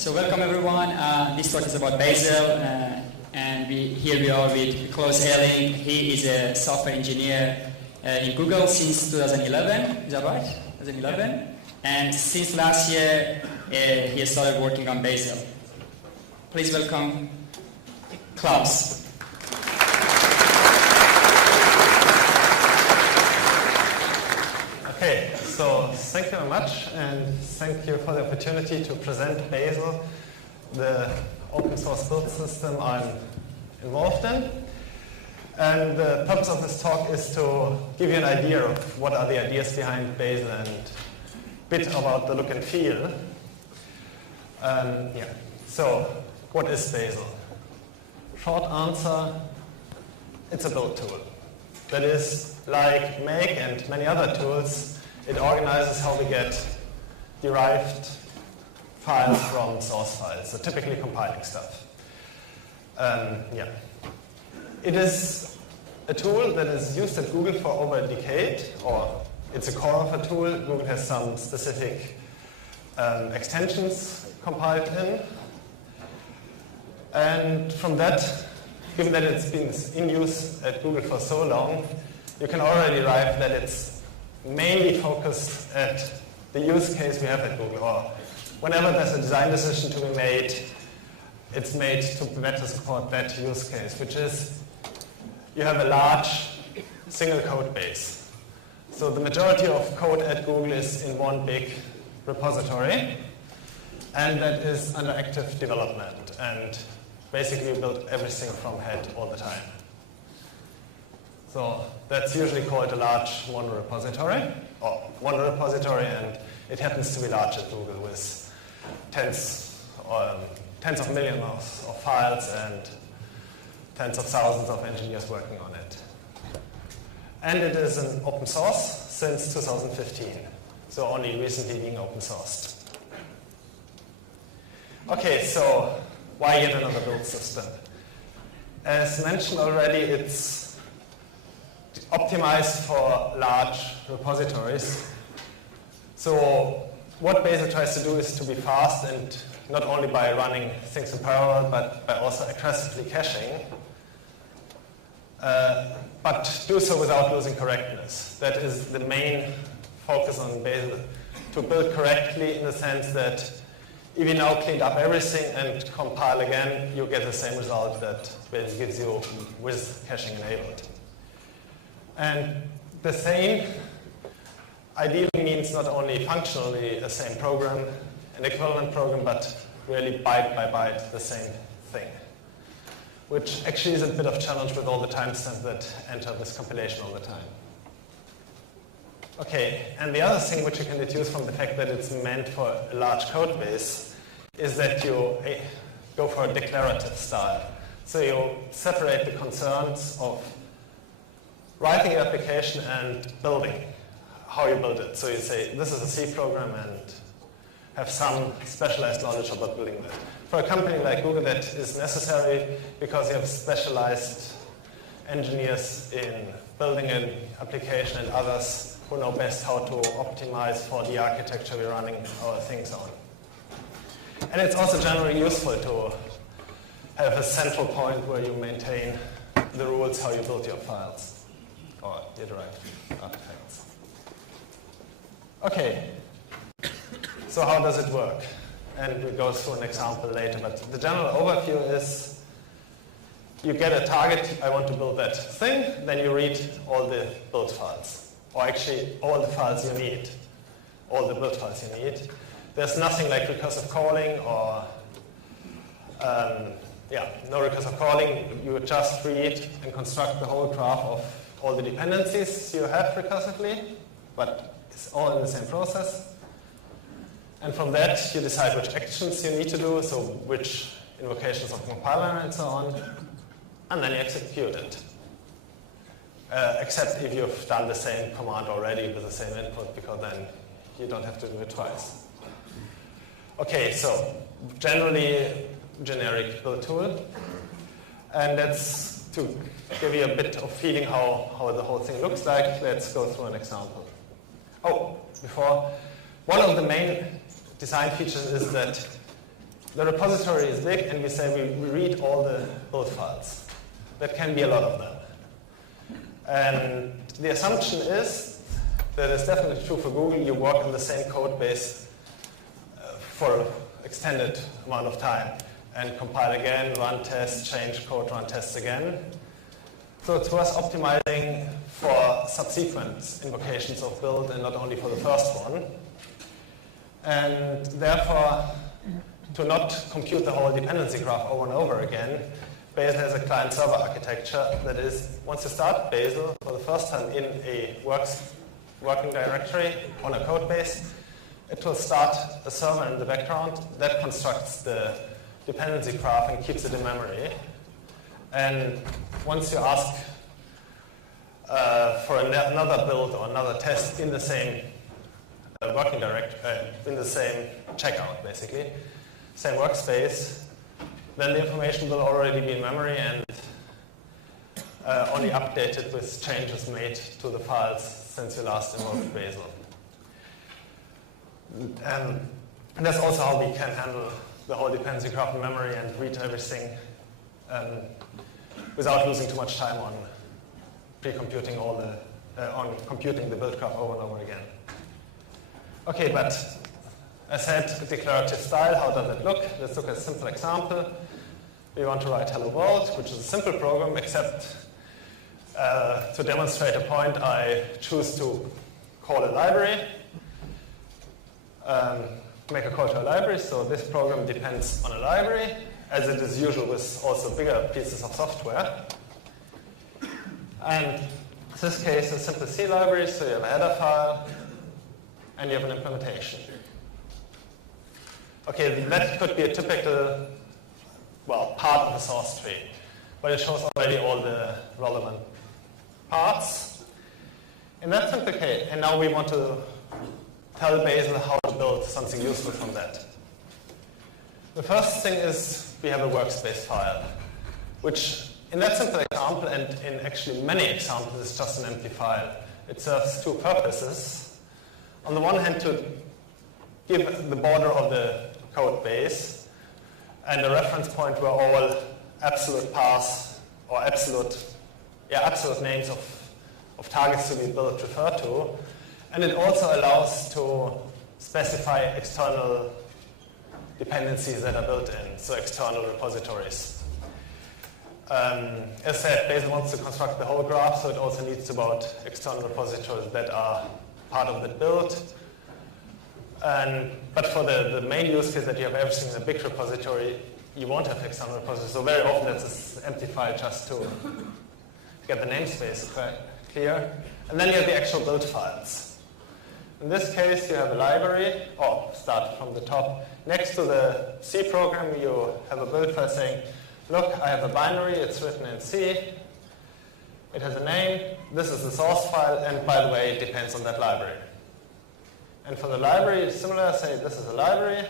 So welcome everyone. This talk is about Bazel, and here we are with Klaus Ehling. He is a software engineer in Google since 2011. Is that right? 2011. And since last year, he started working on Bazel. Please welcome Klaus. Okay, so thank you very much, and thank you for the opportunity to present Bazel, the open source build system I'm involved in. And the purpose of this talk is to give you an idea of what are the ideas behind Bazel and a bit about the look and feel. So what is Bazel? Short answer, it's a build tool. That is, like Make and many other tools, it organizes how we get derived files from source files, so typically compiling stuff. It is a tool that is used at Google for over a decade, or it's a core of a tool. Google has some specific extensions compiled in. And from that, given that it's been in use at Google for so long, you can already derive that it's mainly focused at the use case we have at Google, or whenever there's a design decision to be made, it's made to better support that use case, which is you have a large single code base. So the majority of code at Google is in one big repository, and that is under active development. And basically, you build everything from head all the time. So that's usually called a large monorepository, and it happens to be large at Google with tens of millions of files and tens of thousands of engineers working on it. And it is an open source since 2015, so only recently being open sourced. Okay, so why yet another build system? As mentioned already, it's optimized for large repositories. So what Bazel tries to do is to be fast, and not only by running things in parallel, but by also aggressively caching, but do so without losing correctness. That is the main focus on Bazel, to build correctly in the sense that if you now cleaned up everything and compile again, you get the same result that Bazel gives you with caching enabled. And the same ideally means not only functionally the same program, an equivalent program, but really byte by byte the same thing, which actually is a bit of a challenge with all the timestamps that enter this compilation all the time. Okay, and the other thing which you can deduce from the fact that it's meant for a large code base is that you go for a declarative style. So you separate the concerns of writing an application and building, how you build it. So you say, this is a C program, and have some specialized knowledge about building that. For a company like Google, that is necessary because you have specialized engineers in building an application and others who know best how to optimize for the architecture we're running our things on. And it's also generally useful to have a central point where you maintain the rules how you build your files or your derived artifacts. Okay, so how does it work? And we'll go through an example later, but the general overview is you get a target, I want to build that thing, then you read all the build files, or actually all the files you need, all the build files you need. There's nothing like recursive calling or, no recursive calling. You just read and construct the whole graph of all the dependencies you have recursively, but it's all in the same process. And from that, you decide which actions you need to do, so which invocations of compiler and so on, and then you execute it. Except if you've done the same command already with the same input, because then you don't have to do it twice. Okay, so generally generic build tool. And that's to give you a bit of feeling how the whole thing looks like. Let's go through an example. Oh, before, one of the main design features is that the repository is big, and we say we read all the build files. That can be a lot of them. And the assumption is that it's definitely true for Google. You work in the same code base for an extended amount of time and compile again, run tests, change code, run tests again. So it's worth optimizing for subsequent invocations of build and not only for the first one. And therefore, to not compute the whole dependency graph over and over again, Bazel has a client-server architecture that is, once you start Bazel for the first time in a working directory on a code base, it will start a server in the background that constructs the dependency graph and keeps it in memory. And once you ask for another build or another test in the same working directory, in the same checkout, basically, same workspace, then the information will already be in memory and only updated with changes made to the files since you last invoked Bazel. And that's also how we can handle the whole dependency graph in memory and read everything without losing too much time on pre-computing on computing the build graph over and over again. Okay, but as I said, declarative style, how does it look? Let's look at a simple example. We want to write hello world, which is a simple program, except to demonstrate a point, I choose to call a library, make a call to a library. So this program depends on a library, as it is usual with also bigger pieces of software. And in this case, a simple C library, so you have a header file, and you have an implementation. Okay, that could be a typical, well, part of the source tree, but it shows already all the relevant parts. In that simple case, and now we want to tell Bazel how to build something useful from that. The first thing is we have a workspace file, which in that simple example, and in actually many examples, is just an empty file. It serves two purposes. On the one hand, to give the border of the code base and a reference point where all absolute paths or absolute names of targets to be built refer to. And it also allows to specify external dependencies that are built in, so external repositories. As said, Bazel wants to construct the whole graph, so it also needs about external repositories that are part of the build. But for the main use case that you have everything in a big repository, you won't have external repositories. So very often it's this empty file just to get the namespace clear. And then you have the actual build files. In this case, you have a library, or start from the top. Next to the C program, you have a build file saying, look, I have a binary, it's written in C. It has a name, this is the source file, and by the way, it depends on that library. And for the library, it's similar, say this is a library,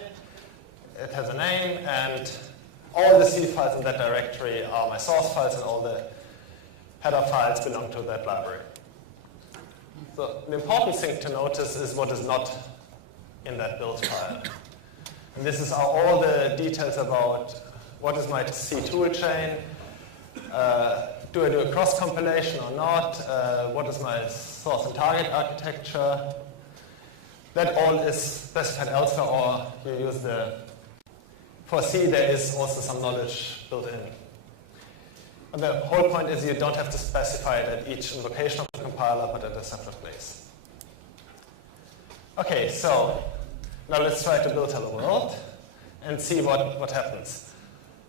it has a name, and all the C files in that directory are my source files, and all the header files belong to that library. So the important thing to notice is what is not in that build file. And this is all the details about what is my C tool chain, do I do a cross-compilation or not, what is my source and target architecture. That all is specified elsewhere, or you use for C there is also some knowledge built in. And the whole point is you don't have to specify it at each invocation of the compiler, but at a separate place. Okay, so now let's try to build hello world and see what happens.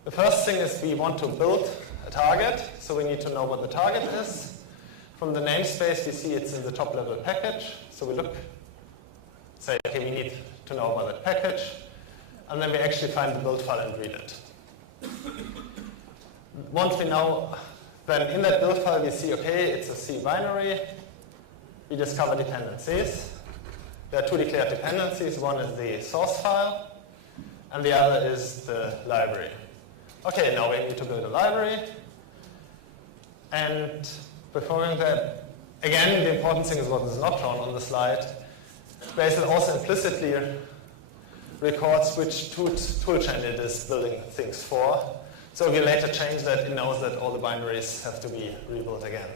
The first thing is we want to build a target, so we need to know what the target is. From the namespace, we see it's in the top level package, so we say, okay, we need to know about that package, and then we actually find the build file and read it. Once we know, then in that build file we see, okay, it's a C binary. We discover dependencies. There are two declared dependencies. One is the source file, and the other is the library. Okay, now we need to build a library. And before doing that, again, the important thing is what is not shown on the slide. Bazel also implicitly records which toolchain it is building things for. So if you later change that, it knows that all the binaries have to be rebuilt again.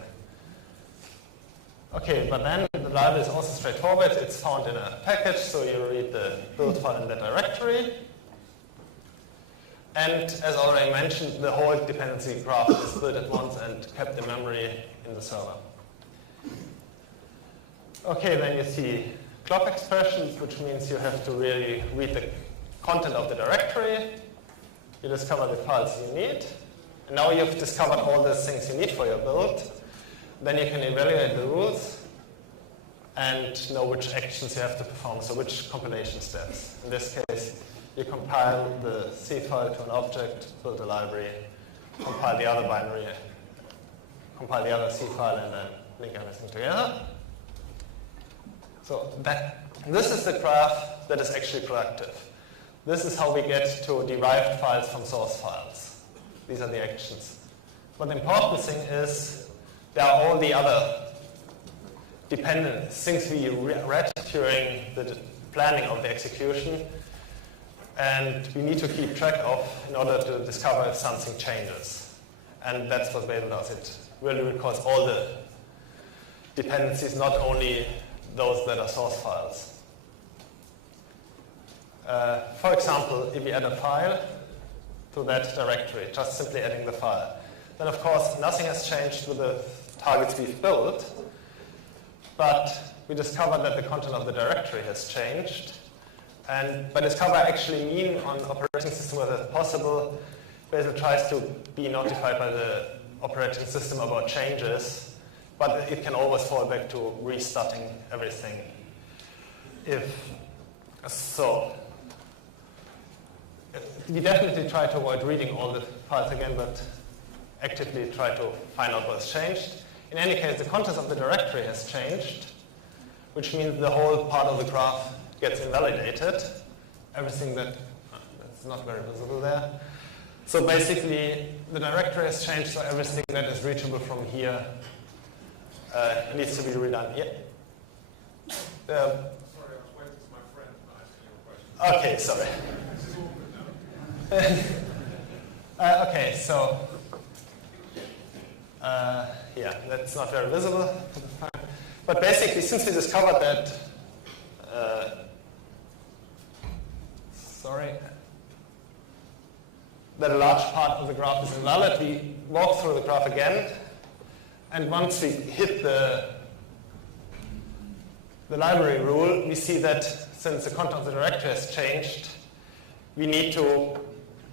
Okay, but then the library is also straightforward. It's found in a package, so you read the build file in that directory. And as already mentioned, the whole dependency graph is built at once and kept in memory in the server. Okay, then you see clock expressions, which means you have to really read the content of the directory. You discover the files you need. And now you've discovered all the things you need for your build. Then you can evaluate the rules and know which actions you have to perform, so which compilation steps. In this case, you compile the C file to an object, build a library, compile the other binary, compile the other C file, and then link everything together. So this is the graph that is actually productive. This is how we get to derived files from source files. These are the actions. But the important thing is there are all the other dependent things we read during the planning of the execution, and we need to keep track of in order to discover if something changes. And that's what Bazel does. It really records all the dependencies, not only those that are source files. For example, if we add a file to that directory, just simply adding the file, then of course nothing has changed with the targets we've built, but we discovered that the content of the directory has changed. And by discover, I actually mean on operating system where that's possible, Bazel tries to be notified by the operating system about changes, but it can always fall back to restarting everything. We definitely try to avoid reading all the files again, but actively try to find out what's changed. In any case, the contents of the directory has changed, which means the whole part of the graph gets invalidated. Everything that's not very visible there. So basically, the directory has changed, so everything that is reachable from here needs to be redone. Yeah. Sorry, I was waiting for my friend to ask you a question. Okay, sorry. This is awkward now. Okay, so yeah, that's not very visible. But basically, since we discovered that, that a large part of the graph is invalid, we walk through the graph again, and once we hit the library rule, we see that since the content of the directory has changed, we need to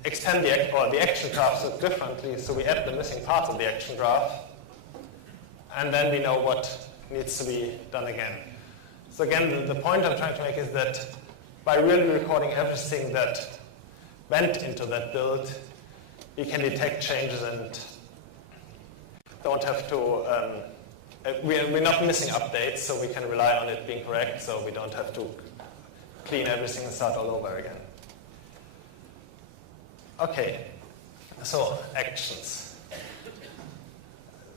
extend the action graph so differently, so we add the missing parts of the action graph, and then we know what needs to be done again. So again, the point I'm trying to make is that by really recording everything that went into that build, we can detect changes and don't have to, we're not missing updates, so we can rely on it being correct, so we don't have to clean everything and start all over again. Okay, so actions.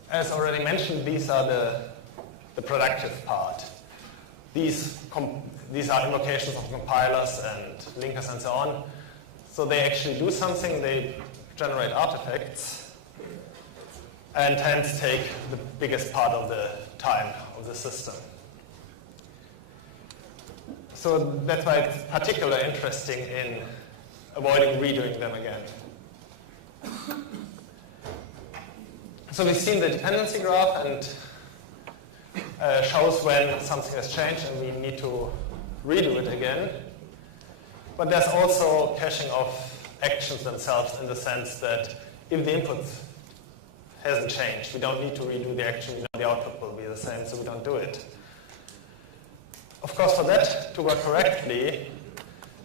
As already mentioned, these are the productive part. These are invocations of compilers and linkers and so on. So they actually do something, they generate artifacts, and hence take the biggest part of the time of the system. So that's why it's particularly interesting in avoiding redoing them again. So we've seen the dependency graph and shows when something has changed and we need to redo it again. But there's also caching of actions themselves in the sense that if the input hasn't changed, we don't need to redo the action, the output will be the same, so we don't do it. Of course, for that to work correctly,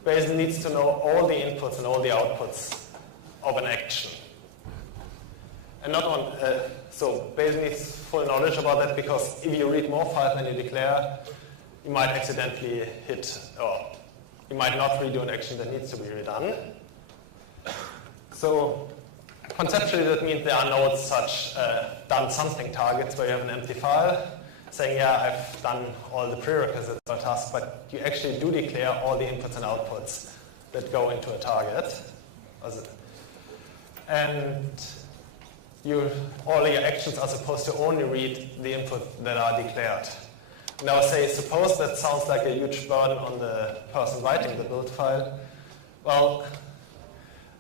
Bazel needs to know all the inputs and all the outputs of an action. And not on, so Bazel needs full knowledge about that, because if you read more files than you declare, you might accidentally hit, or you might not redo an action that needs to be redone. So conceptually, that means there are nodes such done something targets where you have an empty file saying, yeah, I've done all the prerequisites of a task, but you actually do declare all the inputs and outputs. that go into a target. And all your actions are supposed to only read the input that are declared. Now suppose that sounds like a huge burden on the person writing the build file. Well,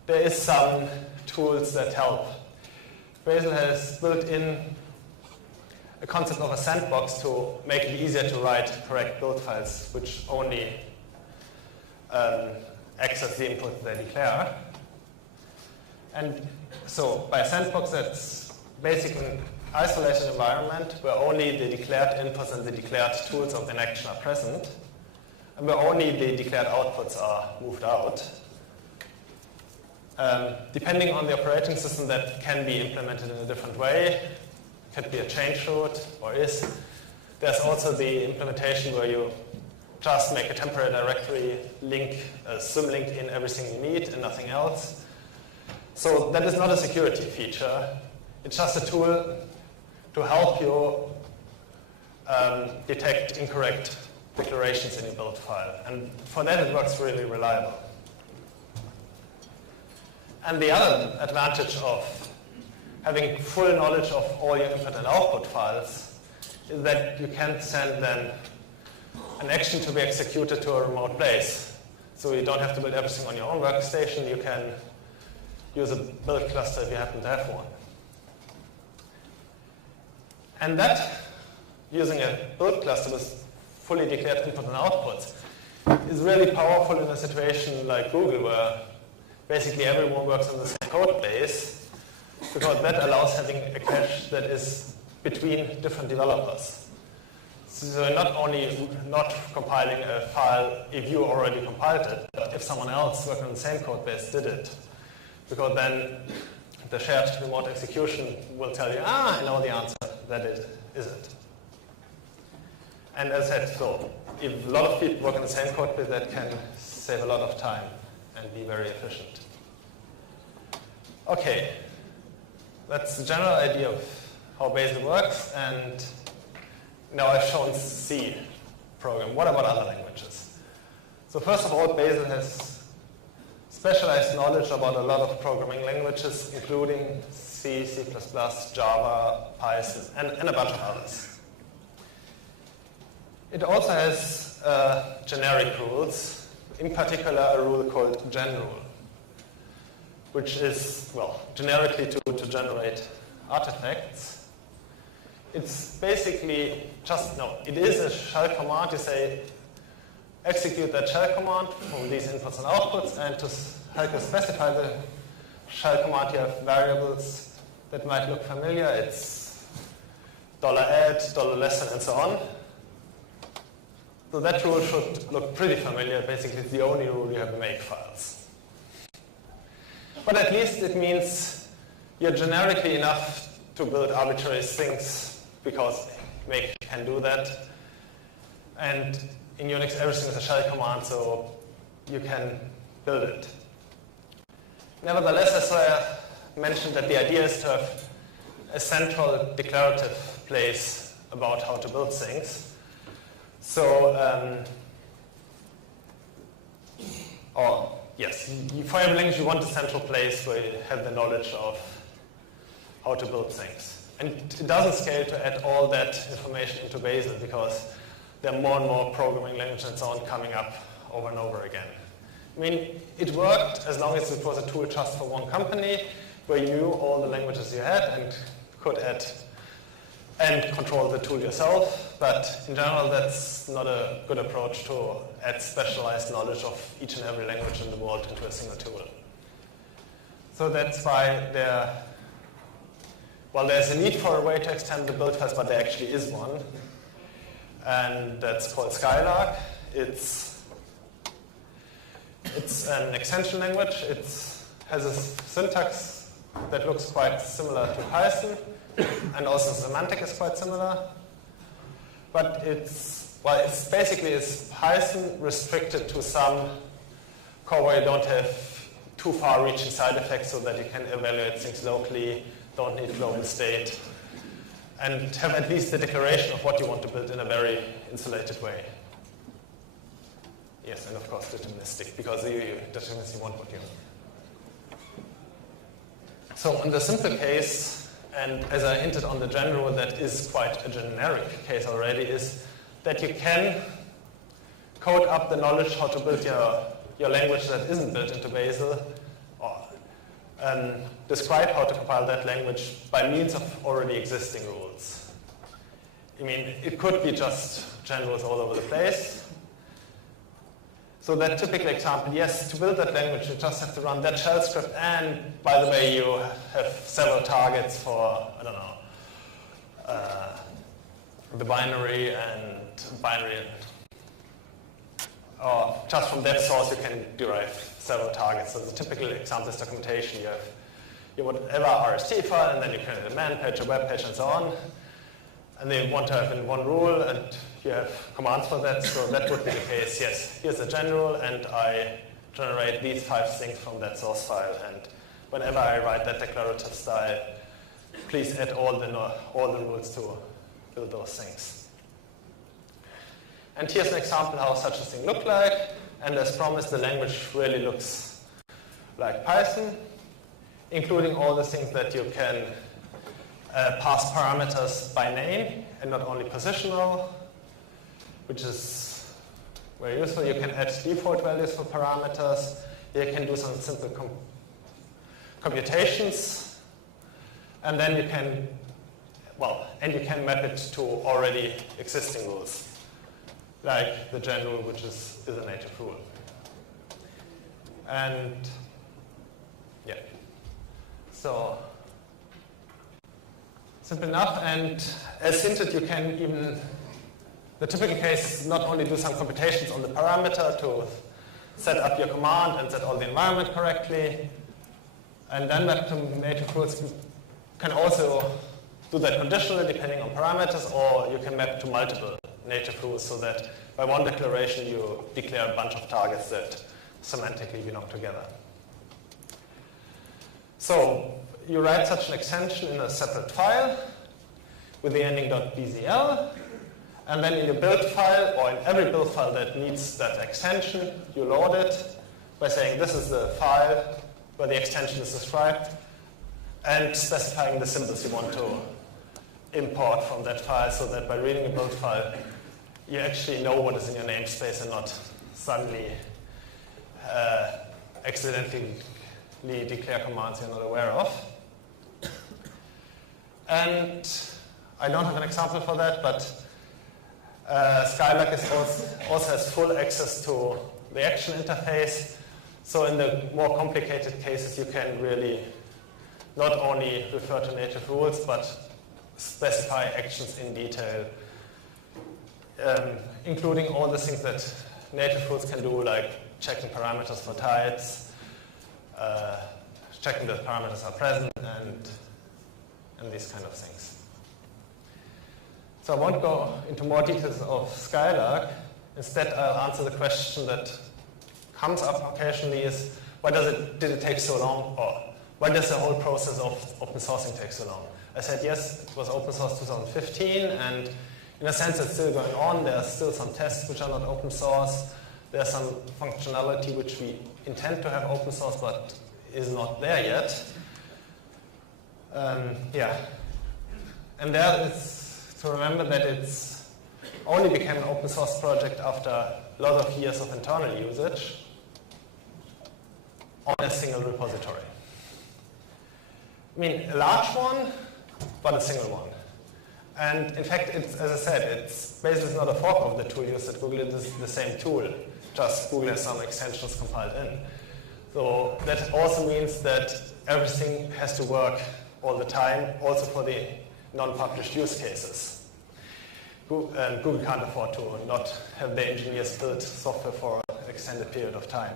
there is some tools that help. Bazel has built in a concept of a sandbox to make it easier to write correct build files, which only access the input they declare. And so by a sandbox, that's basically an isolated environment where only the declared inputs and the declared tools of the action are present, and where only the declared outputs are moved out. Depending on the operating system, that can be implemented in a different way. It could be a change root, or is. There's also the implementation where you just make a temporary directory link, a symlink in everything you need and nothing else. So that is not a security feature. It's just a tool to help you detect incorrect declarations in your build file. And for that, it works really reliable. And the other advantage of having full knowledge of all your input and output files is that you can send then an action to be executed to a remote place. So you don't have to build everything on your own workstation. You can use a build cluster if you happen to have one. And that, using a build cluster with fully declared input and outputs, is really powerful in a situation like Google, where basically everyone works on the same code base, because that allows having a cache that is between different developers. So you're not only not compiling a file if you already compiled it, but if someone else working on the same code base did it, because then the shared remote execution will tell you, I know the answer, that is it. And as I said, so if a lot of people work on the same code base, that can save a lot of time and be very efficient. Okay, that's the general idea of how Bazel works, and now I've shown C program. What about other languages? So first of all, Bazel has specialized knowledge about a lot of programming languages, including C, C++, Java, Python, and a bunch of others. It also has generic rules, in particular a rule called gen rule, which is, well, generically to generate artifacts. It's basically just, no, it is a shell command. You say, execute that shell command from these inputs and outputs, and to help you specify the shell command, you have variables that might look familiar. It's $add, $lesson, and so on. So that rule should look pretty familiar. Basically, it's the only rule you have in make files. But at least it means you're generically enough to build arbitrary things, because make can do that. And in Unix, everything is a shell command, so you can build it. Nevertheless, as I mentioned, that the idea is to have a central declarative place about how to build things. So, for every language, you want a central place where you have the knowledge of how to build things. And it doesn't scale to add all that information into Bazel, because there are more and more programming languages and so on coming up over and over again. I mean, it worked as long as it was a tool just for one company, where you knew all the languages you had and could add and control the tool yourself. But in general, that's not a good approach to add specialized knowledge of each and every language in the world into a single tool. So that's why there's a need for a way to extend the build files, but there actually is one. And that's called Skylark. It's an extension language. It has a syntax that looks quite similar to Python, and also the semantic is quite similar. But it's basically Python restricted to some core where you don't have too far-reaching side effects, so that you can evaluate things locally, don't need global state, and have at least the declaration of what you want to build in a very insulated way. Yes, and of course deterministic, because you deterministically want what you. So in the simple case, and as I hinted on the general, that is quite a generic case already, is that you can code up the knowledge how to build your language that isn't built into Bazel, or describe how to compile that language by means of already existing rules. I mean, it could be just generals all over the place. So that typical example, yes, to build that language, you just have to run that shell script, and by the way, you have several targets for, I don't know, the binary, or just from that source you can derive several targets. So the typical example is documentation. You have your whatever RST file, and then you can have a man page, a web page, and so on. And they want to have in one rule, and you have commands for that, so that would be the case. Yes, here's a general, and I generate these 5 things from that source file, and whenever I write that declarative style, please add all the rules to build those things. And here's an example how such a thing looked like, and as promised, the language really looks like Python, including all the things that you can pass parameters by name and not only positional, which is very useful. You can add default values for parameters. You can do some simple computations, and then you can, and you can map it to already existing rules, like the general, which is a native rule. And yeah, so simple enough, and as hinted, you can even, the typical case, not only do some computations on the parameter to set up your command and set all the environment correctly, and then map to native rules. You can also do that conditionally depending on parameters, or you can map to multiple native rules so that by one declaration you declare a bunch of targets that semantically belong together. So you write such an extension in a separate file with the ending .bzl, and then in your build file, or in every build file that needs that extension, you load it by saying this is the file where the extension is described, and specifying the symbols you want to import from that file, so that by reading a build file, you actually know what is in your namespace and not suddenly accidentally declare commands you're not aware of. And I don't have an example for that, but Skylak also has full access to the action interface. So in the more complicated cases, you can really not only refer to native rules, but specify actions in detail, including all the things that native rules can do, like checking parameters for types, checking that parameters are present, and these kind of things. So I won't go into more details of Skylak. Instead, I'll answer the question that comes up occasionally is, did it take so long, or why does the whole process of open sourcing take so long? I said, yes, it was open source 2015, and in a sense it's still going on. There are still some tests which are not open source. There's some functionality which we intend to have open source, but is not there yet. And there is to remember that it's only became an open source project after a lot of years of internal usage on a single repository. I mean, a large one, but a single one. And in fact, as I said, Bazel is not a fork of the tool used at Google. It is the same tool, just Google has some extensions compiled in. So that also means that everything has to work all the time, also for the non-published use cases. Google can't afford to not have their engineers build software for an extended period of time.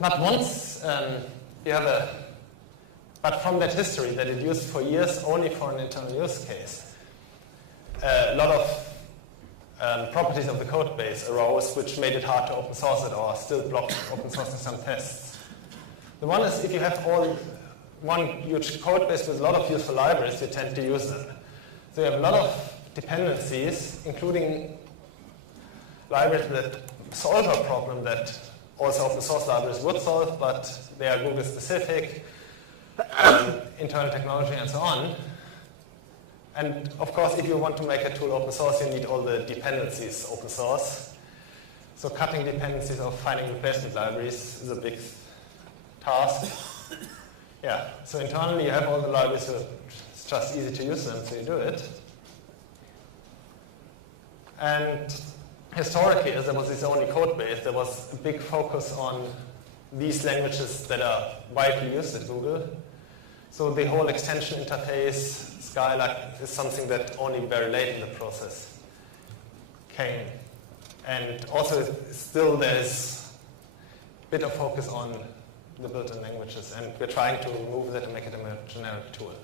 But once you have but from that history that it used for years only for an internal use case, a lot of properties of the code base arose which made it hard to open source it or still blocked open sourcing some tests. The one is if you have one huge code base with a lot of useful libraries, you tend to use them. So you have a lot of dependencies, including libraries that solve a problem that also open source libraries would solve, but they are Google specific, internal technology and so on. And of course, if you want to make a tool open source, you need all the dependencies open source. So cutting dependencies or finding replacement libraries is a big task. Yeah, so internally you have all the libraries, so it's just easy to use them, so you do it. And historically, as there was this only code base, there was a big focus on these languages that are widely used at Google. So the whole extension interface, Skylark, is something that only very late in the process came. And also still there's a bit of focus on the built-in languages, and we're trying to remove that and make it a more generic tool.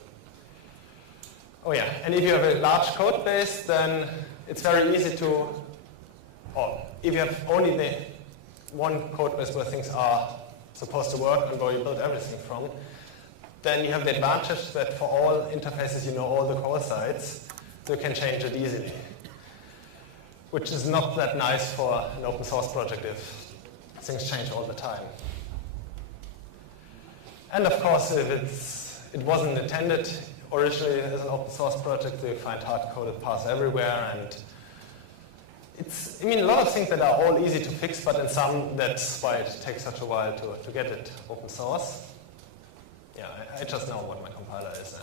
Oh yeah, and if you have a large code base, then it's very easy to, or if you have only the one code base where things are supposed to work and where you build everything from, then you have the advantage that for all interfaces you know all the call sites, so you can change it easily, which is not that nice for an open source project if things change all the time. And of course, if it wasn't intended originally as an open source project, you find hard-coded paths everywhere, and it's, I mean, a lot of things that are all easy to fix, but in some, that's why it takes such a while to get it open source. Yeah, I just know what my compiler is,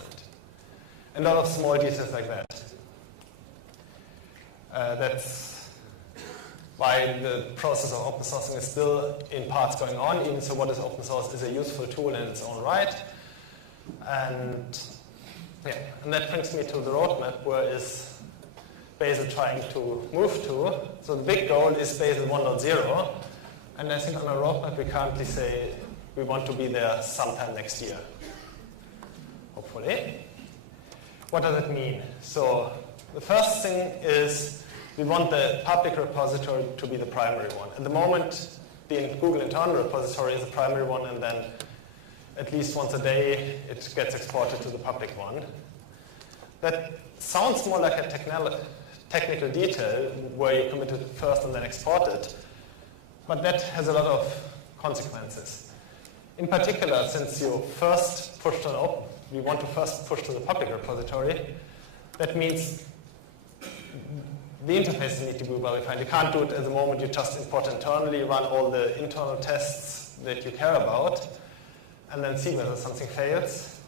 and a lot of small details like that. That's why the process of open sourcing is still in parts going on, even so what is open source is a useful tool in its own right. And yeah, and that brings me to the roadmap, where is Bazel trying to move to. So the big goal is Bazel 1.0, and I think on our roadmap we currently say we want to be there sometime next year, hopefully. What does it mean? So the first thing is we want the public repository to be the primary one. At the moment, the Google internal repository is the primary one, and then at least once a day it gets exported to the public one. That sounds more like a technical detail where you commit it first and then export it, but that has a lot of consequences. In particular, since you first push to we want to first push to the public repository, that means the interfaces need to be well defined. You can't do it at the moment. You just import internally, run all the internal tests that you care about, and then see whether something fails.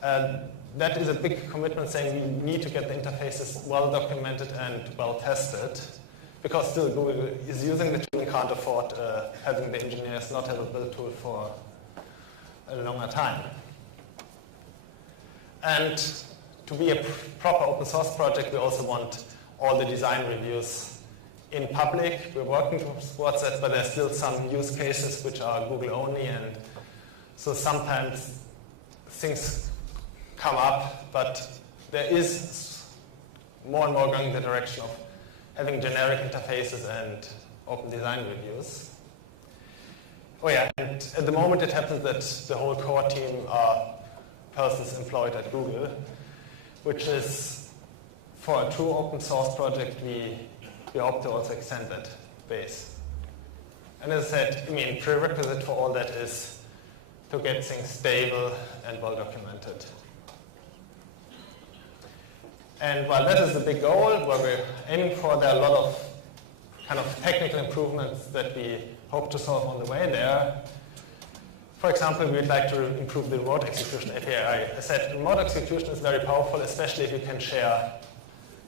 That is a big commitment, saying we need to get the interfaces well documented and well tested, because still Google is using the tool and can't afford having the engineers not have a build tool for a longer time. And to be a proper open source project, we also want all the design reviews in public. We're working towards that, but there's still some use cases which are Google only, and so sometimes things come up, but there is more and more going in the direction of having generic interfaces and open design reviews. Oh yeah, and at the moment it happens that the whole core team are persons employed at Google, which is, for a true open source project, we hope to also extend that base. And as I said, I mean, prerequisite for all that is to get things stable and well documented. And while that is the big goal, where we're aiming for, there are a lot of kind of technical improvements that we hope to solve on the way there. For example, we'd like to improve the remote execution API. I said remote execution is very powerful, especially if you can share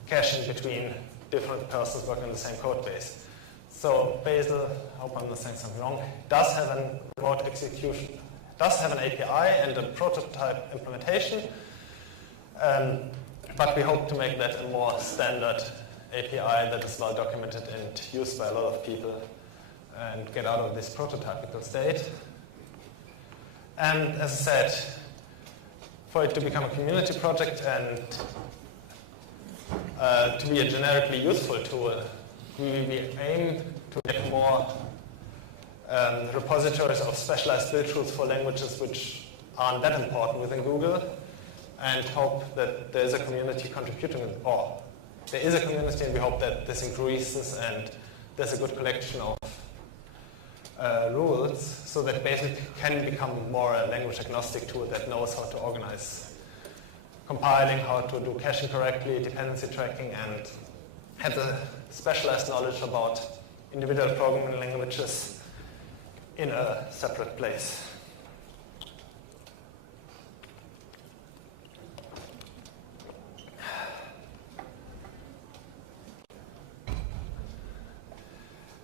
caching between different persons working in the same code base. So Bazel, I hope I'm not saying something wrong, does have a remote execution, does have an API and a prototype implementation, but we hope to make that a more standard API that is well documented and used by a lot of people and get out of this prototypical state. And as I said, for it to become a community project and to be a generically useful tool, we aim to get more repositories of specialized build tools for languages which aren't that important within Google, and hope that there's a community contributing, or there is a community, and we hope that this increases and there's a good collection of rules so that Bazel can become more a language agnostic tool that knows how to organize compiling, how to do caching correctly, dependency tracking, and has a specialized knowledge about individual programming languages in a separate place.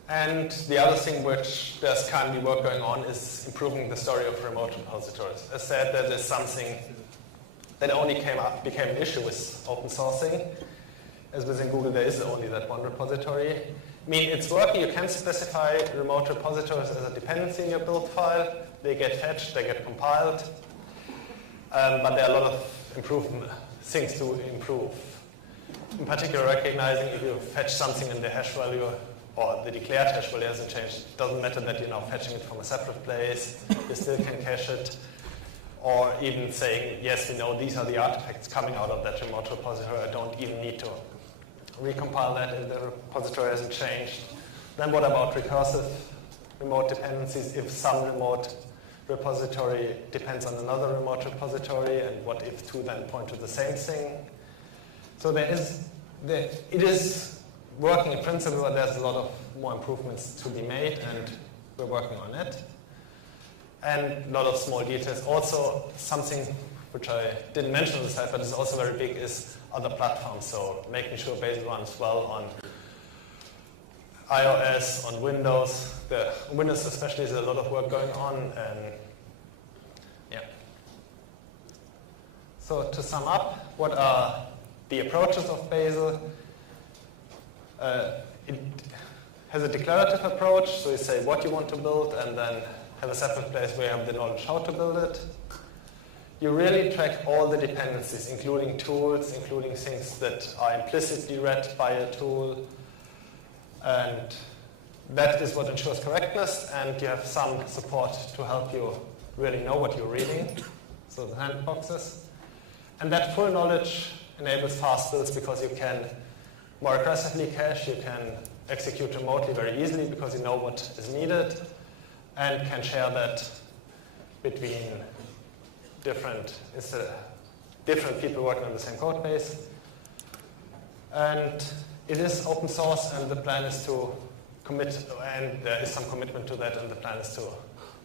And the other thing which there's currently work going on is improving the story of remote repositories. As said, that is something that only became an issue with open sourcing. As within Google, there is only that one repository. I mean, it's working. You can specify remote repositories as a dependency in your build file. They get fetched, they get compiled. But there are a lot of things to improve. In particular, recognizing if you fetch something in the hash value or the declared hash value hasn't changed, it doesn't matter that you're now fetching it from a separate place. You still can cache it. Or even saying, yes, we know these are the artifacts coming out of that remote repository. I don't even need to recompile that if the repository hasn't changed. Then what about recursive remote dependencies? If some remote repository depends on another remote repository, and what if two then point to the same thing? So it is working in principle, but there's a lot of more improvements to be made, and we're working on it. And a lot of small details. Also, something which I didn't mention on the slide, but is also very big, is other platforms. So making sure Bazel runs well on iOS, on Windows. Windows especially is a lot of work going on. And yeah. So to sum up, what are the approaches of Bazel? It has a declarative approach. So you say what you want to build, and then have a separate place where you have the knowledge how to build it. You really track all the dependencies, including tools, including things that are implicitly read by a tool. And that is what ensures correctness, and you have some support to help you really know what you're reading, so the handboxes. And that full knowledge enables fast builds because you can more aggressively cache, you can execute remotely very easily because you know what is needed, and can share that between different people working on the same code base. And it is open source, and the plan is to commit, and there is some commitment to that, and the plan is to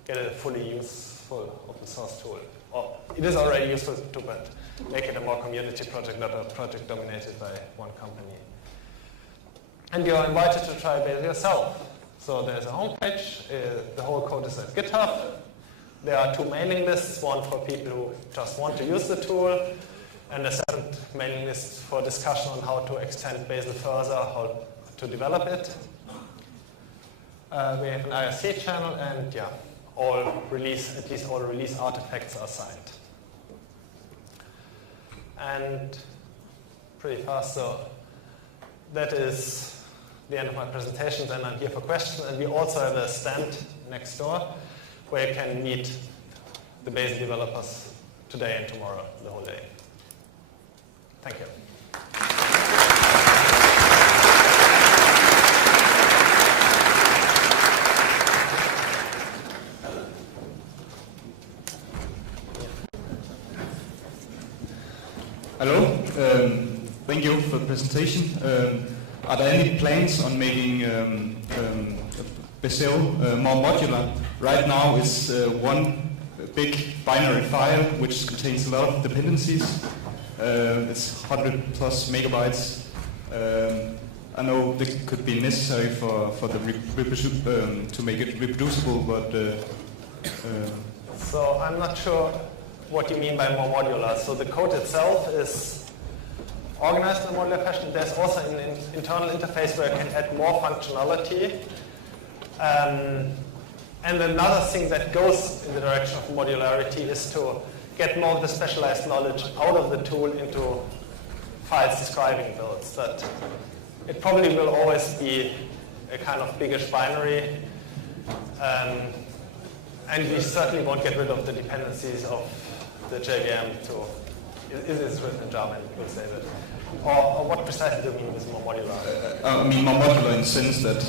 get a fully useful open source tool. Or it is already useful too, but make it a more community project, not a project dominated by one company. And you are invited to try Bazel yourself. So there's a homepage, the whole code is at GitHub. There are two mailing lists, one for people who just want to use the tool, and a separate mailing list for discussion on how to extend Bazel further, how to develop it. We have an IRC channel, and yeah, at least all release artifacts are signed. And pretty fast, so that is the end of my presentation. Then I'm here for questions, and we also have a stand next door where you can meet the Bazel developers today and tomorrow, the whole day. Thank you. Hello, thank you for the presentation. Are there any plans on making Bazel more modular? Right now it's one big binary file which contains a lot of dependencies. It's 100 plus megabytes. I know this could be necessary for the to make it reproducible, but so I'm not sure what you mean by more modular. So the code itself is organized in a modular fashion. There's also an internal interface where you can add more functionality. And another thing that goes in the direction of modularity is to get more of the specialized knowledge out of the tool into files describing builds. That it probably will always be a kind of biggish binary. And we certainly won't get rid of the dependencies of the JVM to Is this written in Java and it will save it? Or what precisely do you mean with more modular? I mean more modular in the sense that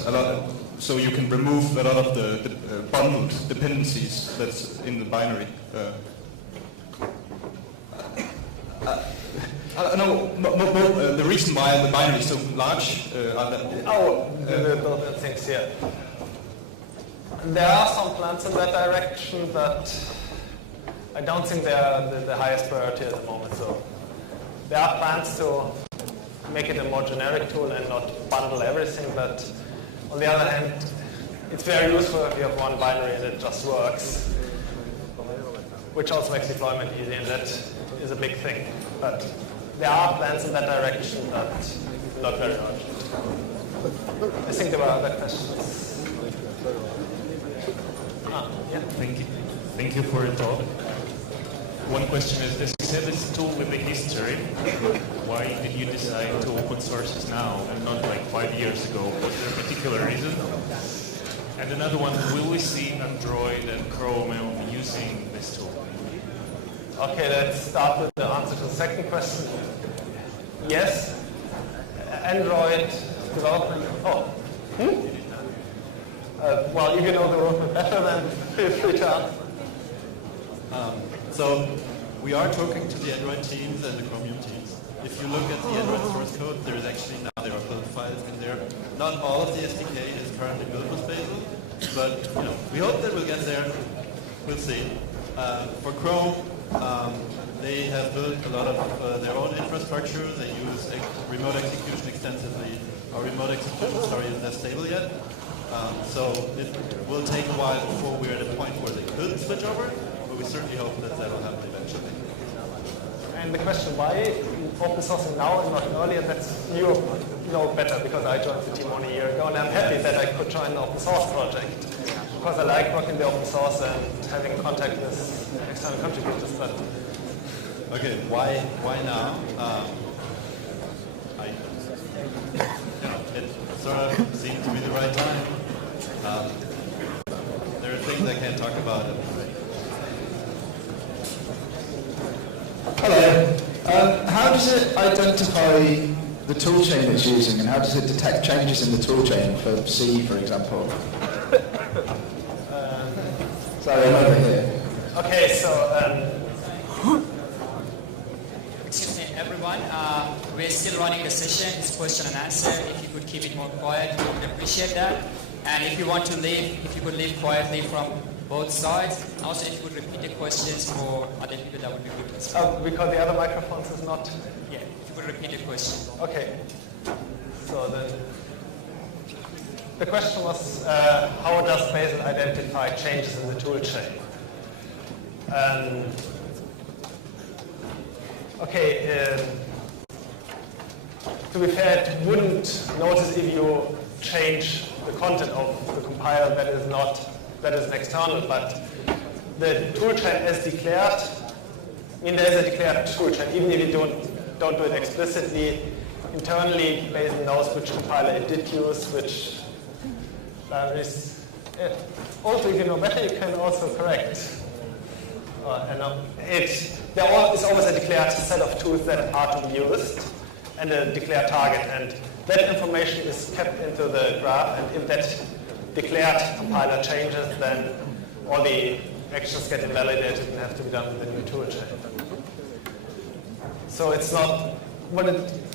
so you can remove a lot of the bundled dependencies that's in the binary. The reason why the binary is so large are that... The things here. There are some plans in that direction, but I don't think they are the highest priority at the moment. So there are plans to make it a more generic tool and not bundle everything, but on the other hand, it's very useful if you have one binary and it just works, which also makes deployment easy, and that is a big thing. But there are plans in that direction, but not very urgent. I think there were other questions. Yeah. Thank you for your talk. One question is, as you said, it's a tool with a history. Why did you decide to open source this now and not like 5 years ago? Was there a particular reason? And another one, will we see Android and Chrome using this tool? Okay, let's start with the answer to the second question. Yes, Android development. Well, if you know the roadmap better, then feel free to answer. So we are talking to the Android teams and the Chromium teams. If you look at the Android source code, there are build files in there. Not all of the SDK is currently built with Bazel, but we hope that we'll get there. We'll see. For Chrome, they have built a lot of their own infrastructure. They use remote execution extensively. Our remote execution story isn't that stable yet. So it will take a while before we're at a point where they could switch over, but we certainly hope that will happen eventually. And the question why open sourcing now and not earlier, that's you know better, because I joined the team only a year ago, and I'm happy that I could join an open source project, because I like working in the open source and having contact with external contributors. But okay, why now? It sort of seemed to be the right time. There are things I can't talk about. Hello. How does it identify the toolchain it's using, and how does it detect changes in the toolchain for C, for example? Sorry, I'm over here. okay, so Excuse me, everyone. We're still running the session. It's question and answer. If you could keep it more quiet, we would appreciate that. And if you want to leave, if you could leave quietly from both sides. Also, if you could repeat the questions for other people, that would be good as well. because the other microphones is not. Yeah, if you could repeat the question. Okay. So the question was, how does Bazel identify changes in the toolchain? To be fair, it wouldn't notice if you change the content of the compiler that is an external, but the toolchain as declared, there's a declared toolchain, even if you don't do it explicitly. Internally, Bazel knows which compiler it did use, which libraries. Also, if you know better, you can also correct. There is always a declared set of tools that are to be used, and a declared target, and that information is kept into the graph, and if that declared compiler changes, then all the actions get invalidated and have to be done with the new toolchain. So it's not,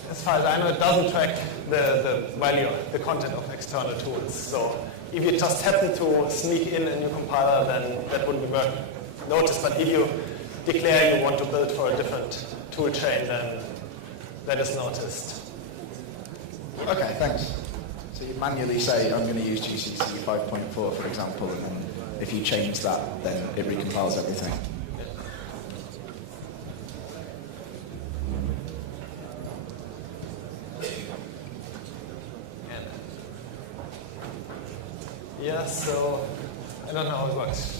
as far as I know, it doesn't track the value, the content of external tools. So if you just happen to sneak in a new compiler, then that wouldn't be noticed. But if you declare you want to build for a different toolchain, then that is noticed. Okay, thanks. So you manually say, I'm going to use GCC 5.4, for example, and then if you change that, then it recompiles everything. Yeah, so I don't know how it works.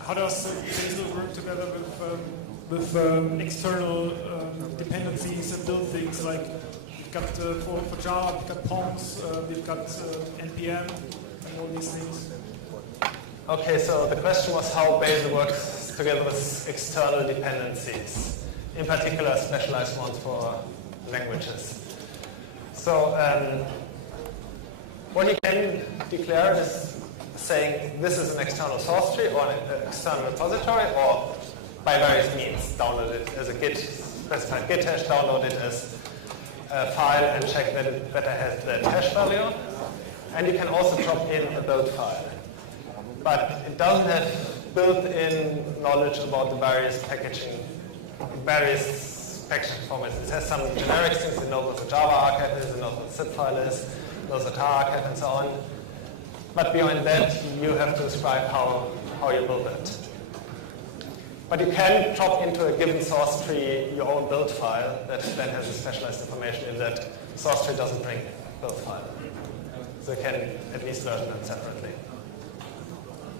How does Bazel work together with external dependencies and build things like we've got for Java, we've got POMs, we've got NPM, and all these things? Okay, so the question was how Bazel works together with external dependencies, in particular specialized ones for languages. So what you can declare is saying this is an external source tree or an external repository, or by various means download it as a Git, specified Git hash, download it as a file and check that it better has the hash value. And you can also drop in a build file. But it doesn't have built-in knowledge about the various packaging formats. It has some generic things. It knows what the Java archive is, it knows what the zip file is, it knows the tar archive and so on. But beyond that, you have to describe how you build it. But you can drop into a given source tree your own build file that then has the specialized information in that source tree doesn't bring build file. So you can at least version them separately.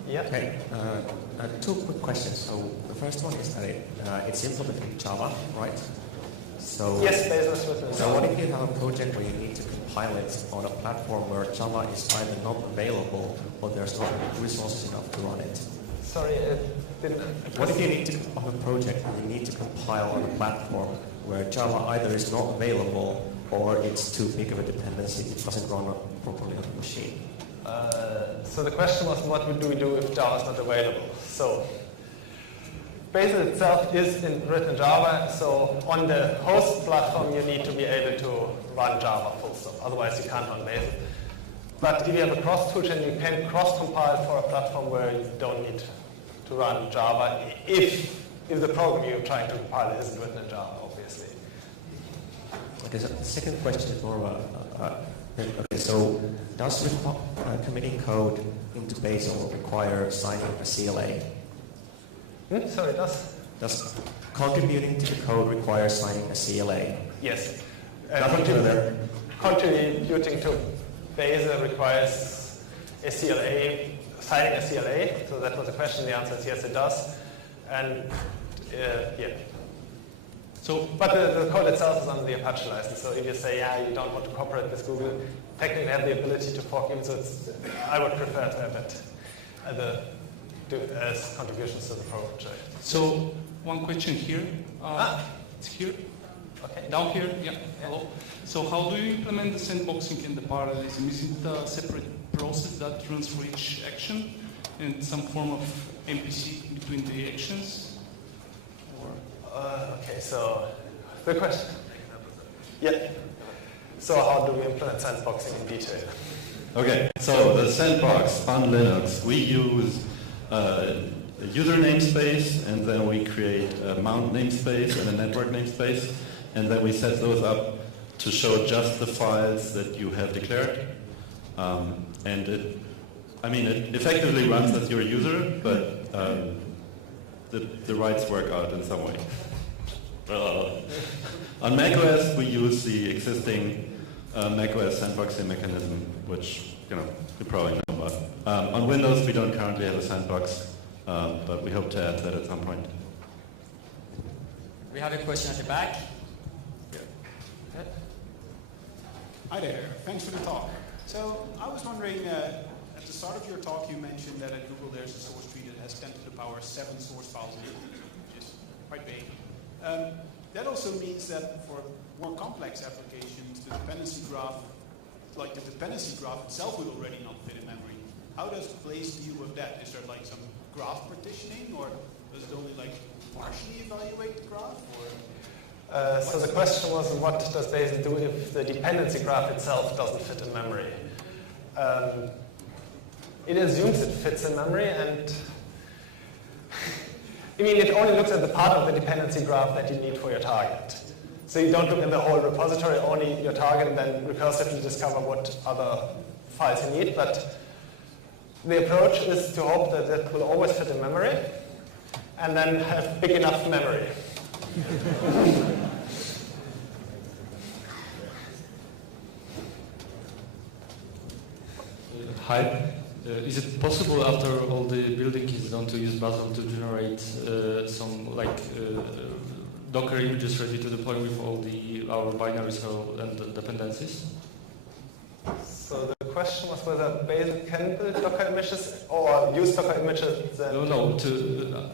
Yeah? Okay, 2 quick questions. So the first one is that it's implemented in Java, right? So yes, Bazel is written in So Java. what if you have a project where you need to compile it on a platform where Java is either not available or there's not resources enough to run it? Sorry, it didn't... What if you need to have a project and you need to compile on a platform where Java either is not available or it's too big of a dependency, it doesn't run properly on the machine? So the question was, what do we do if Java is not available? So Bazel itself is written in Java, so on the host platform you need to be able to run Java full stop, otherwise you can't run Bazel. But if you have a cross toolchain, you can cross-compile for a platform where you don't need to run Java if the program you're trying to compile isn't written in Java, obviously. Okay, so the second question is more about, okay, so does committing code into Bazel require signing a CLA? Sorry, does contributing to the code require signing a CLA? Yes. Contributing to Bazel requires a CLA, signing a CLA. So that was the question. The answer is yes, it does. And yeah. So, but the code itself is under the Apache license. So if you say, yeah, you don't want to cooperate with Google, technically have the ability to fork even. So I would prefer to have it as contributions to the project. So one question here. It's here. Okay. Down here. Yeah. Hello. So how do you implement the sandboxing and the parallelism? Is it a separate process that runs for each action and some form of MPC between the actions? Okay, so good question. Yeah. So how do we implement sandboxing in detail? Okay, so the sandbox on Linux, we use a user namespace, and then we create a mount namespace and a network namespace, and then we set those up to show just the files that you have declared. And it effectively runs as your user, but the rights work out in some way. On macOS, we use the existing macOS sandboxing mechanism, which you probably know about. On Windows, we don't currently have a sandbox, but we hope to add that at some point. We have a question at the back. Hi there, thanks for the talk. So I was wondering, at the start of your talk you mentioned that at Google there's a source tree that has 10 to the power 7 source files in it, which is quite big. That also means that for more complex applications, the dependency graph, like the dependency graph itself would already not fit in memory. How does Blaze deal with that? Is there like some graph partitioning, or does it only like partially evaluate the graph? Or so the question was, what does Bazel do if the dependency graph itself doesn't fit in memory? It assumes it fits in memory, and it only looks at the part of the dependency graph that you need for your target. So you don't look at the whole repository, only your target, and then recursively discover what other files you need. But the approach is to hope that it will always fit in memory, and then have big enough memory. Hi. Is it possible after all the building is done to use Bazel to generate some Docker images ready to deploy with all our binaries and dependencies? So the question was whether Bazel can build Docker images or use Docker images. No.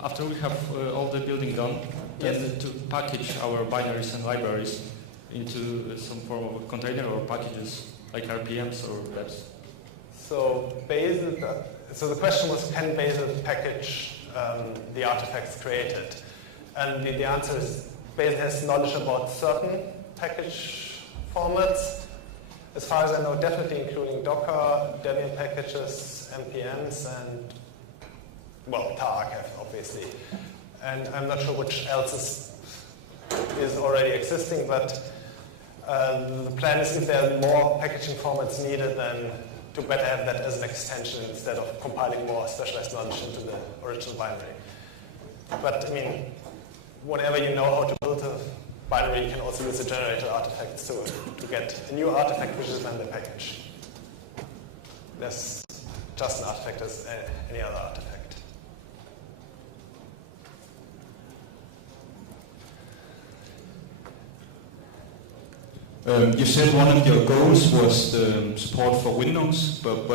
After we have all the building done, then to package our binaries and libraries into some form of a container or packages like RPMs or webs. So the question was, can Bazel package the artifacts created? And the answer is Bazel has knowledge about certain package formats. As far as I know, definitely including Docker, Debian packages, NPMs, and, well, tar archive, obviously. And I'm not sure which else is already existing, but the plan is if there are more packaging formats needed, then to better have that as an extension instead of compiling more specialized knowledge into the original binary. But I mean, whenever you know how to build a binary, you can also use the generator artifacts to get a new artifact which is then the package. There's just an artifact as any other artifact. You said one of your goals was the support for Windows, but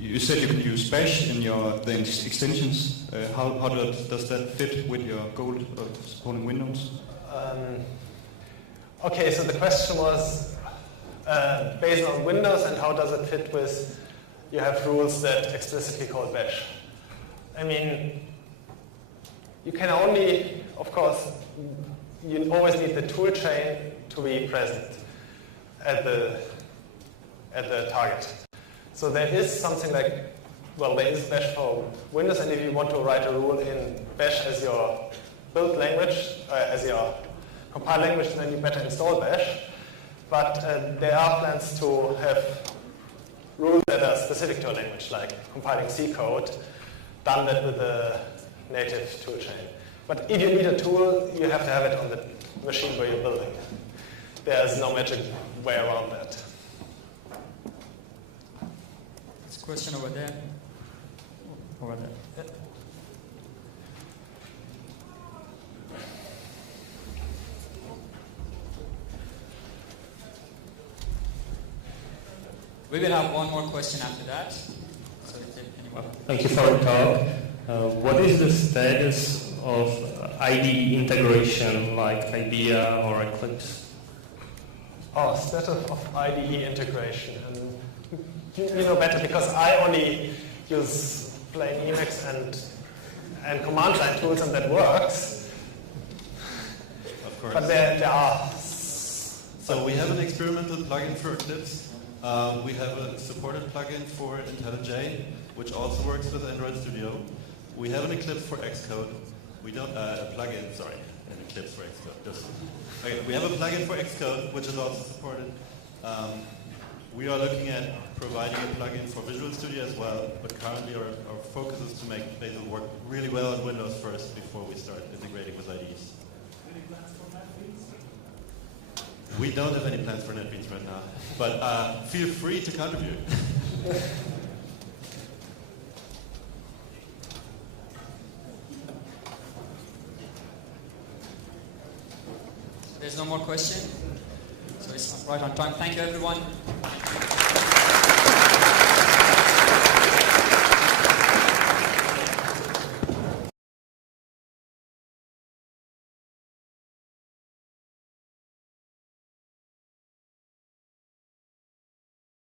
you said you could use Bash in the extensions. How does that fit with your goal of supporting Windows? Okay, so the question was based on Windows, and how does it fit with you have rules that explicitly call Bash? I mean, you can only, of course, you always need the tool chain to be present at the target. So there is something like, well, there is Bash for Windows, and if you want to write a rule in Bash as your build language, as your compile language, then you better install Bash. But there are plans to have rules that are specific to a language, like compiling C code, done that with the native tool chain. But if you need a tool, you have to have it on the machine where you're building. There's no magic way around that. There's a question over there. Over there. We will have one more question after that. So thank you for the talk. What is the status of IDE integration like IDEA or Eclipse? Oh, status of IDE integration. You know better because I only use plain Emacs and command line tools, and that works. Of course. But there are. So we have an experimental plugin for Eclipse. We have a supported plugin for IntelliJ, which also works with Android Studio. We have an Eclipse for Xcode. We don't a plugin. Sorry, an Eclipse for Xcode. Okay, we have a plugin for Xcode, which is also supported. We are looking at providing a plugin for Visual Studio as well, but currently our focus is to make Bazel work really well on Windows first before we start integrating with IDEs. Any plans for NetBeans? We don't have any plans for NetBeans right now, but feel free to contribute. There's no more question. So it's right on time. Thank you, everyone.